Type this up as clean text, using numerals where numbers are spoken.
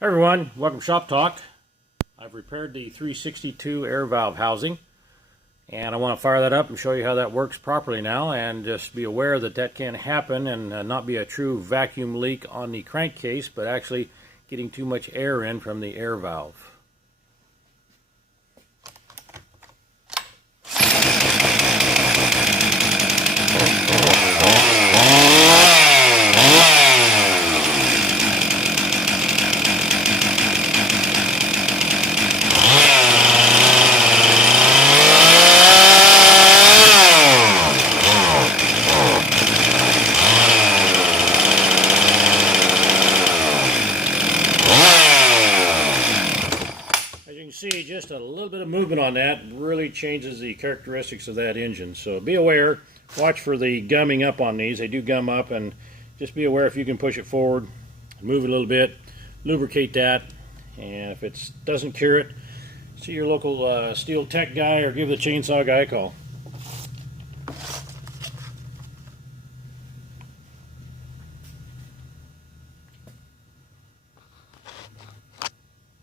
Hi everyone, welcome to Shop Talk. I've repaired the 362 air valve housing and I want to fire that up and show you how that works properly now, and just be aware that that can happen and not be a true vacuum leak on the crankcase, but actually getting too much air in from the air valve. See, just a little bit of movement on that really changes the characteristics of that engine. So be aware, watch for the gumming up on these. They do gum up, and just be aware if you can push it forward, move it a little bit, lubricate that, and if it doesn't cure it, see your local Stihl tech guy or give the chainsaw guy a call.